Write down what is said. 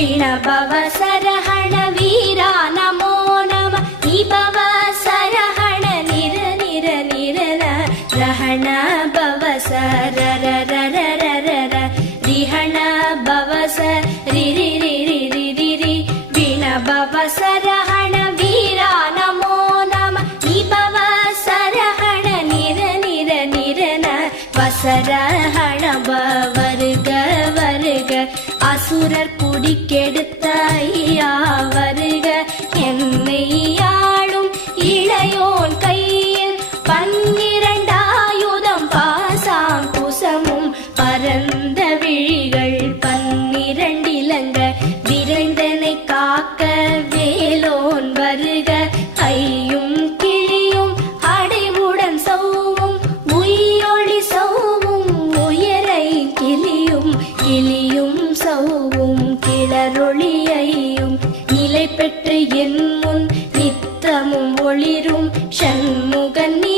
विणभव सरहण वीरा नमो नम निभव सरहण निर निर निरन रहण भव सर र र र र र रिहण भव सर रि रि रि रि रि रि रि विणभव सरहण वीरा नमो नम निभव सरहण निर निर निरन वसरहण வருக வருக அசுரர் குடிக்கெடுத்த ஐயா வருக என்னை ஆளும் இளையோன் கையில் 12 ஆயுதம் பாசாம் குசமும் பரந்த விழிகள் 12 இலங்க விரைந்தனை காக்க வேலோன் வருக ஐயும் கிளியும் அடைவுடன் சௌவும் உயிரொளி சௌவும் உயரை கிளியும் கிளியும் சௌவும் கிளரொளியையும் நிலை பெற்று என் முன் நித்தமும் ஒளிரும் ஷண்முகன் நீ